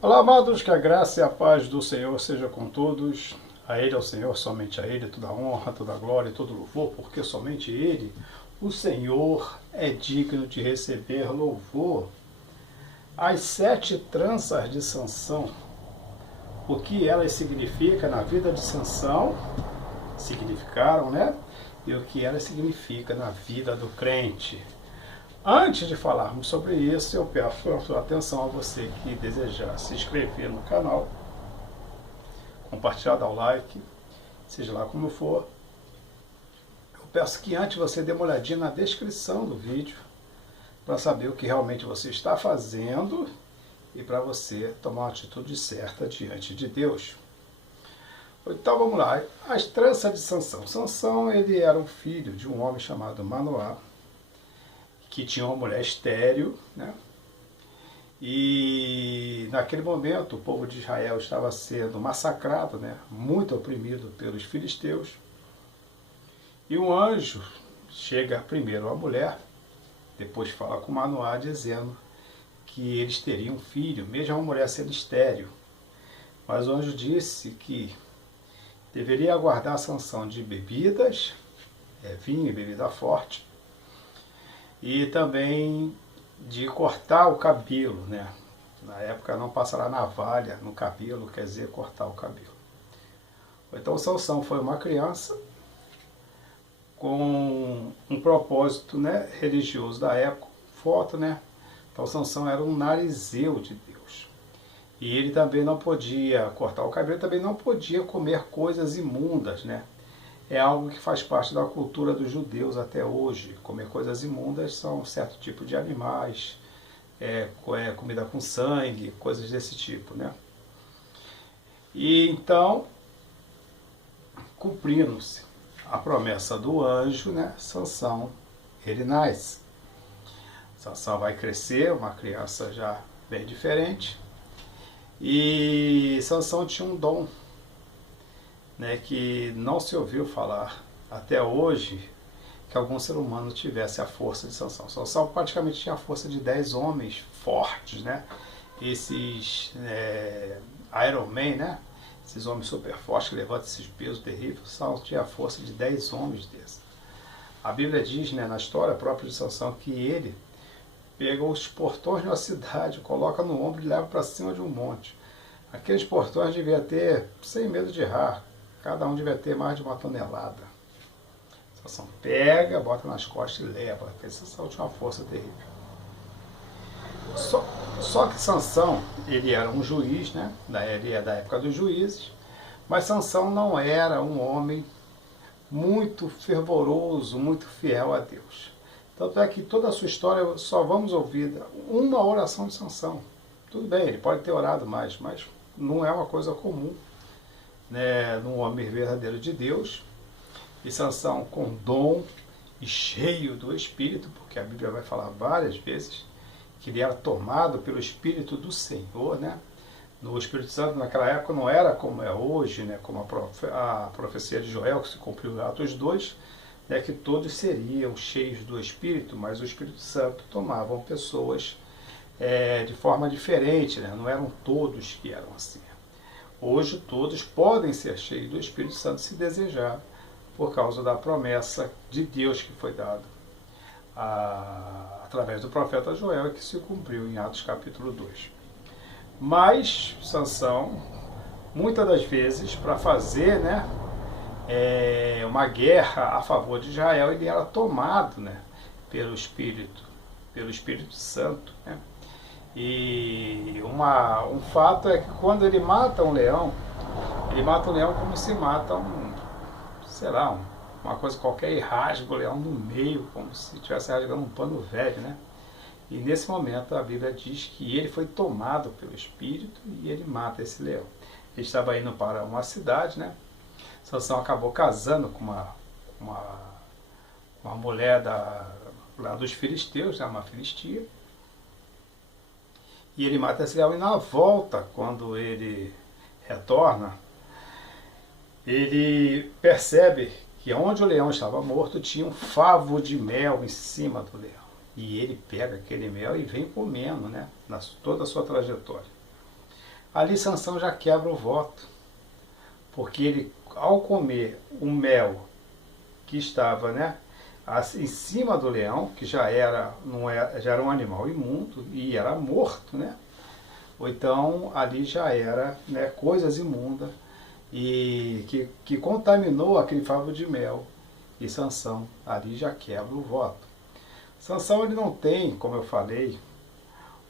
Olá, amados, que a graça e a paz do Senhor seja com todos. A Ele, ao Senhor, somente a Ele, toda a honra, toda a glória e todo o louvor, porque somente Ele, o Senhor, é digno de receber louvor. As 7 tranças de Sansão, o que elas significam na vida de Sansão, significaram, né? E o que elas significam na vida do crente. Antes de falarmos sobre isso, eu peço a sua atenção a você que desejar se inscrever no canal, compartilhar, dar o like, seja lá como for. Eu peço que antes você dê uma olhadinha na descrição do vídeo para saber o que realmente você está fazendo e para você tomar uma atitude certa diante de Deus. Então vamos lá, as tranças de Sansão. Sansão, ele era um filho de um homem chamado Manoá, que tinha uma mulher estéril, né? E naquele momento o povo de Israel estava sendo massacrado, né? Muito oprimido pelos filisteus. E um anjo chega primeiro à mulher, depois fala com Manoá dizendo que eles teriam um filho, mesmo a mulher sendo estéril. Mas o anjo disse que deveria aguardar a sanção de bebidas, vinho e bebida forte, e também de cortar o cabelo, né? Na época não passará navalha no cabelo, quer dizer, cortar o cabelo. Então Sansão foi uma criança com um propósito, né, religioso da época, foto, né? Então Sansão era um narizeu de Deus. E ele também não podia cortar o cabelo, também não podia comer coisas imundas, né? É algo que faz parte da cultura dos judeus até hoje. Comer coisas imundas são um certo tipo de animais, comida com sangue, coisas desse tipo, né? E então, cumprindo-se a promessa do anjo, né? Sansão, ele nasce. Sansão vai crescer, uma criança já bem diferente. E Sansão tinha um dom, né, que não se ouviu falar até hoje que algum ser humano tivesse a força de Sansão. Sansão praticamente tinha a força de 10 homens fortes, né? Esses Iron Man, né? Esses homens super fortes que levantam esses pesos terríveis. Sansão tinha a força de 10 homens desses. A Bíblia diz, né, na história própria de Sansão, que ele pega os portões de uma cidade, coloca no ombro e leva para cima de um monte. Aqueles portões deviam ter, sem medo de errar, cada um devia ter mais de 1 tonelada. Sansão pega, bota nas costas e leva, porque Sansão tinha uma força terrível. Só que Sansão, ele era um juiz, né? Ele é da época dos juízes, mas Sansão não era um homem muito fervoroso, muito fiel a Deus. Tanto é que toda a sua história só vamos ouvir uma oração de Sansão. Tudo bem, ele pode ter orado mais, mas não é uma coisa comum, né, num homem verdadeiro de Deus. E Sansão com dom e cheio do Espírito, porque a Bíblia vai falar várias vezes que ele era tomado pelo Espírito do Senhor, né? No Espírito Santo naquela época não era como é hoje, né, como a profecia de Joel, que se cumpriu em Atos 2, né, que todos seriam cheios do Espírito, mas o Espírito Santo tomavam pessoas de forma diferente, né? Não eram todos que eram assim. Hoje todos podem ser cheios do Espírito Santo se desejar, por causa da promessa de Deus que foi dada através do profeta Joel, que se cumpriu em Atos capítulo 2. Mas Sansão, muitas das vezes, para fazer, né, uma guerra a favor de Israel, ele era tomado, né, pelo Espírito Santo, né? E um fato é que quando ele mata um leão como se mata uma coisa qualquer, e rasga o leão no meio, como se estivesse rasgando um pano velho, né? E nesse momento a Bíblia diz que ele foi tomado pelo Espírito e ele mata esse leão. Ele estava indo para uma cidade, né? Sansão acabou casando com uma mulher lá dos filisteus, né? Uma filistia. E ele mata esse leão, e na volta, quando ele retorna, ele percebe que onde o leão estava morto tinha um favo de mel em cima do leão. E ele pega aquele mel e vem comendo, né, toda a sua trajetória. ali Sansão já quebra o voto, porque ele, ao comer o mel que estava, né, em cima do leão, que já era, não é, já era um animal imundo e era morto, né? Ou então ali já era, né, coisas imundas e que contaminou aquele favo de mel. E Sansão ali já quebra o voto. Sansão ele não tem, como eu falei,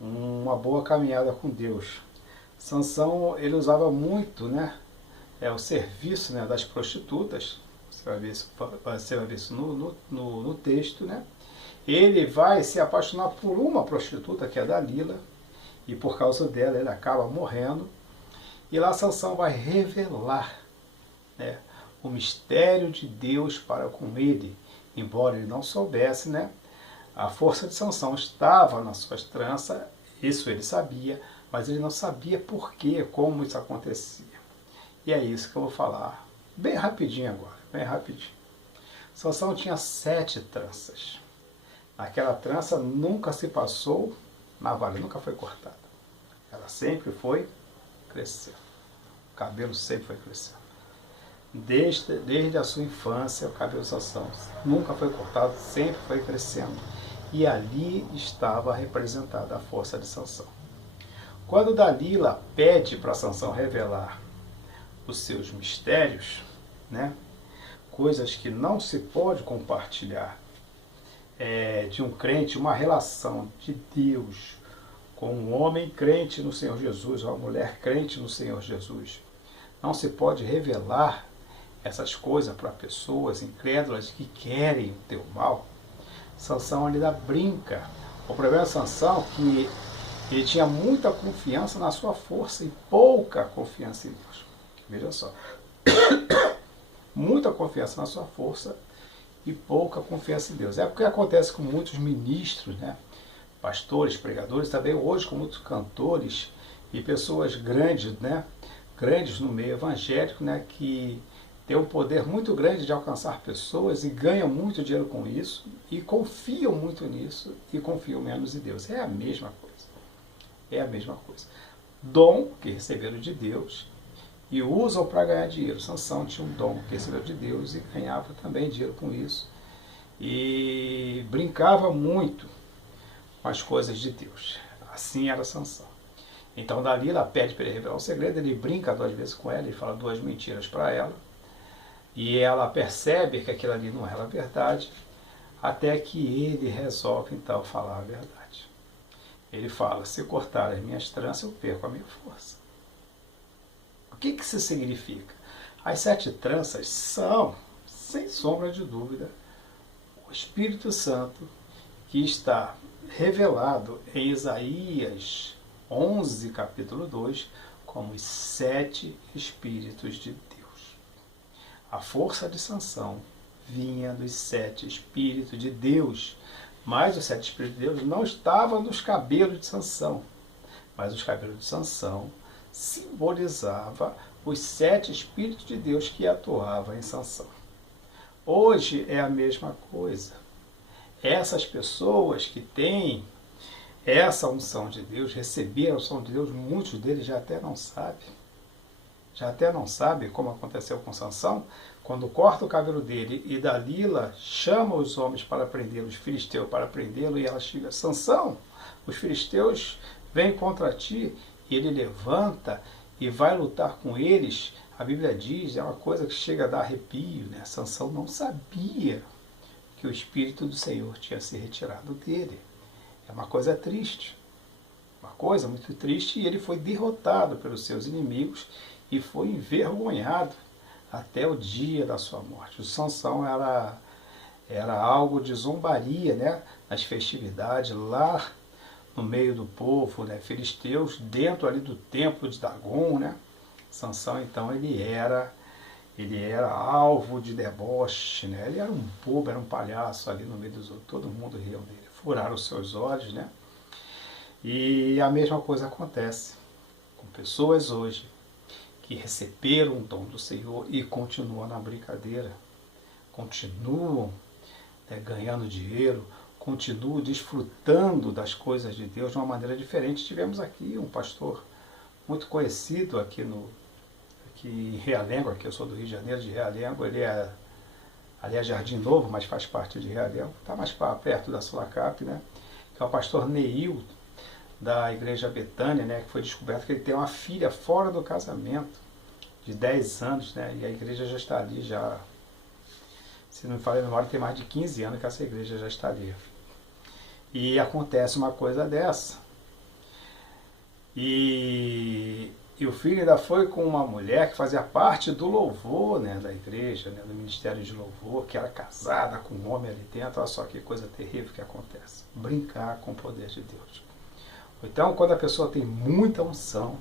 uma boa caminhada com Deus. Sansão ele usava muito, né, o serviço, né, das prostitutas. Você vai ver isso no texto, né? Ele vai se apaixonar por uma prostituta, que é Dalila, e por causa dela ele acaba morrendo. E lá Sansão vai revelar, né, o mistério de Deus para com ele, embora ele não soubesse, né? A força de Sansão estava nas suas tranças, isso ele sabia, mas ele não sabia por quê, como isso acontecia. E é isso que eu vou falar bem rapidinho agora, bem rapidinho. Sansão tinha 7 tranças. Aquela trança nunca se passou, navalha nunca foi cortada. Ela sempre foi crescendo. O cabelo sempre foi crescendo. Desde a sua infância, o cabelo de Sansão nunca foi cortado, sempre foi crescendo. E ali estava representada a força de Sansão. Quando Dalila pede para Sansão revelar os seus mistérios, né, coisas que não se pode compartilhar, de um crente, uma relação de Deus com um homem crente no Senhor Jesus, uma mulher crente no Senhor Jesus. Não se pode revelar essas coisas para pessoas incrédulas que querem o teu mal. Sansão ainda brinca. O problema de Sansão é que ele tinha muita confiança na sua força e pouca confiança em Deus. Veja só. Muita confiança na sua força e pouca confiança em Deus. É porque acontece com muitos ministros, né? Pastores, pregadores, também hoje com muitos cantores e pessoas grandes, né? Grandes no meio evangélico, né? Que tem um poder muito grande de alcançar pessoas e ganham muito dinheiro com isso e confiam muito nisso e confiam menos em Deus. É a mesma coisa. É a mesma coisa. Dom que receberam de Deus e usam para ganhar dinheiro. Sansão tinha um dom que recebeu de Deus e ganhava também dinheiro com isso. E brincava muito com as coisas de Deus. Assim era Sansão. Então Dalila pede para ele revelar um segredo, ele brinca 2 vezes com ela, ele fala 2 mentiras para ela. E ela percebe que aquilo ali não era verdade, até que ele resolve então falar a verdade. Ele fala, se cortar as minhas tranças, eu perco a minha força. O que isso significa? As 7 tranças são, sem sombra de dúvida, o Espírito Santo que está revelado em Isaías 11, capítulo 2, como os 7 Espíritos de Deus. A força de Sansão vinha dos 7 Espíritos de Deus, mas os 7 Espíritos de Deus não estavam nos cabelos de Sansão, mas os cabelos de Sansão simbolizava os 7 Espíritos de Deus que atuavam em Sansão. Hoje é a mesma coisa. Essas pessoas que têm essa unção de Deus, receberam a unção de Deus, muitos deles já até não sabem. Já até não sabem como aconteceu com Sansão, quando corta o cabelo dele e Dalila chama os homens para prendê-lo, os filisteus para prendê-lo, e ela chega, Sansão, os filisteus vêm contra ti, e ele levanta e vai lutar com eles. A Bíblia diz, é uma coisa que chega a dar arrepio, né? Sansão não sabia que o Espírito do Senhor tinha se retirado dele. É uma coisa triste, uma coisa muito triste, e ele foi derrotado pelos seus inimigos e foi envergonhado até o dia da sua morte. O Sansão era algo de zombaria, né? Nas festividades, lá no meio do povo, né? Filisteus, dentro ali do templo de Dagon, né? Sansão, então, ele era alvo de deboche, né? Ele era um bobo, era um palhaço ali no meio dos outros, todo mundo riu dele. Furaram os seus olhos, né? E a mesma coisa acontece com pessoas hoje que receberam o dom do Senhor e continuam na brincadeira, continuam, né, ganhando dinheiro, continuam desfrutando das coisas de Deus de uma maneira diferente. Tivemos aqui um pastor muito conhecido aqui em Realengo, aqui eu sou do Rio de Janeiro, de Realengo, ali é Jardim Novo, mas faz parte de Realengo, está mais perto da Sulacap, né? Que é o pastor Neil, da Igreja Betânia, né? Que foi descoberto que ele tem uma filha fora do casamento, de 10 anos, né? E a igreja já está ali, se não me falha a memória, tem mais de 15 anos que essa igreja já está ali. E acontece uma coisa dessa. E o filho ainda foi com uma mulher que fazia parte do louvor, né, da igreja, né, do ministério de louvor, que era casada com um homem ali dentro. Olha só que coisa terrível que acontece. Brincar com o poder de Deus. Então, quando a pessoa tem muita unção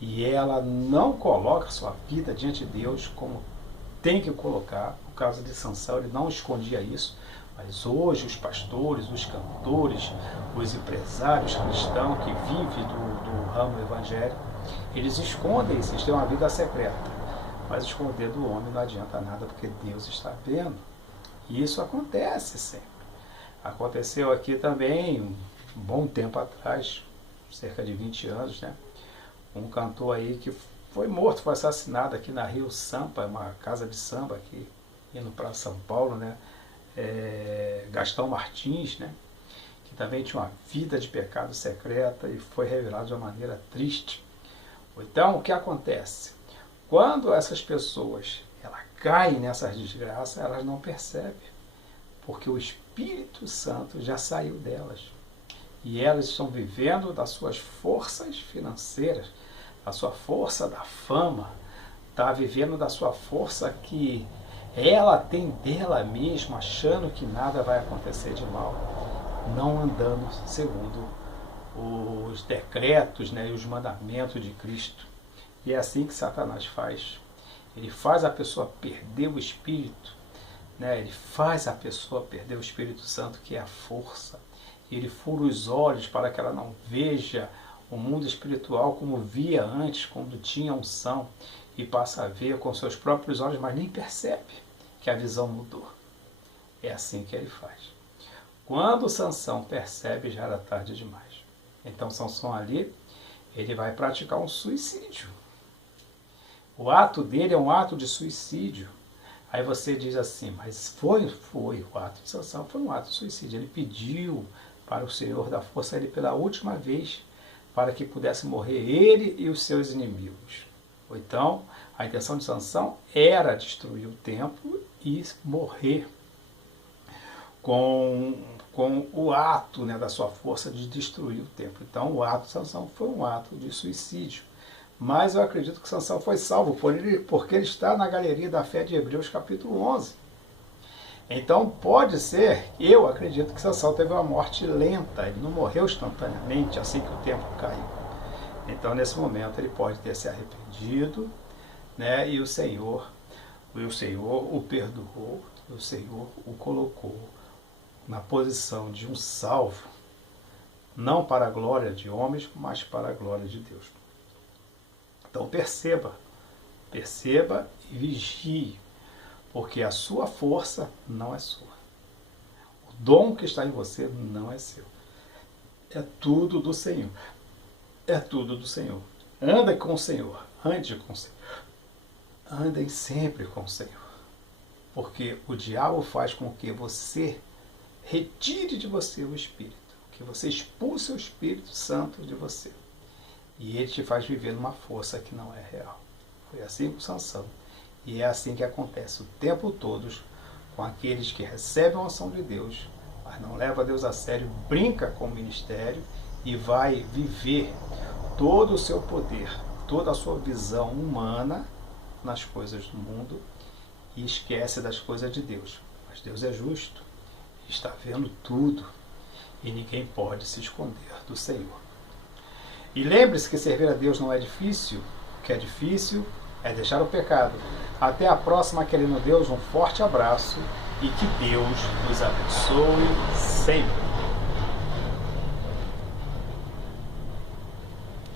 e ela não coloca a sua vida diante de Deus como tem que colocar, por causa de Sansão, ele não escondia isso, mas hoje os pastores, os cantores, os empresários cristãos que vivem do ramo evangélico, eles escondem isso, eles têm uma vida secreta. Mas esconder do homem não adianta nada, porque Deus está vendo. E isso acontece sempre. Aconteceu aqui também, um bom tempo atrás, cerca de 20 anos, né? Um cantor aí que foi morto, foi assassinado aqui na Rio Sampa, uma casa de samba aqui, indo para São Paulo, né? Gastão Martins, né? Que também tinha uma vida de pecado secreta e foi revelado de uma maneira triste. Então, o que acontece? Quando essas pessoas caem nessas desgraças, elas não percebem, porque o Espírito Santo já saiu delas. E elas estão vivendo das suas forças financeiras, da sua força da fama, está vivendo da sua força que ela tem dela mesma, achando que nada vai acontecer de mal, não andando segundo os decretos, né, e os mandamentos de Cristo. E é assim que Satanás faz. Ele faz a pessoa perder o Espírito, né? Ele faz a pessoa perder o Espírito Santo, que é a força. Ele fura os olhos para que ela não veja o mundo espiritual como via antes, quando tinha unção, e passa a ver com seus próprios olhos, mas nem percebe que a visão mudou. É assim que ele faz. Quando Sansão percebe, já era tarde demais. Então Sansão ali, ele vai praticar um suicídio. O ato dele é um ato de suicídio. Aí você diz assim, mas foi o ato de Sansão, foi um ato de suicídio. Ele pediu para o Senhor dar força a ele pela última vez, para que pudesse morrer ele e os seus inimigos. Ou então, a intenção de Sansão era destruir o templo e morrer com o ato, né, da sua força de destruir o templo. Então, o ato de Sansão foi um ato de suicídio. Mas eu acredito que Sansão foi salvo porque ele está na galeria da fé de Hebreus capítulo 11. Então pode ser, eu acredito que Sansão teve uma morte lenta, ele não morreu instantaneamente assim que o templo caiu. Então nesse momento ele pode ter se arrependido, né, e o Senhor o perdoou, o Senhor o colocou na posição de um salvo, não para a glória de homens, mas para a glória de Deus. Então perceba e vigie, porque a sua força não é sua. O dom que está em você não é seu. É tudo do Senhor. É tudo do Senhor. Anda com o Senhor. Ande com o Senhor. Andem sempre com o Senhor. Porque o diabo faz com que você retire de você o Espírito. Que você expulse o Espírito Santo de você. E ele te faz viver numa força que não é real. Foi assim com Sansão. E é assim que acontece o tempo todo com aqueles que recebem a unção de Deus, mas não levam a Deus a sério, brinca com o ministério e vai viver todo o seu poder, toda a sua visão humana nas coisas do mundo e esquece das coisas de Deus. Mas Deus é justo, está vendo tudo e ninguém pode se esconder do Senhor. E lembre-se que servir a Deus não é difícil, o que é difícil é deixar o pecado. Até a próxima, querendo Deus, um forte abraço e que Deus nos abençoe sempre.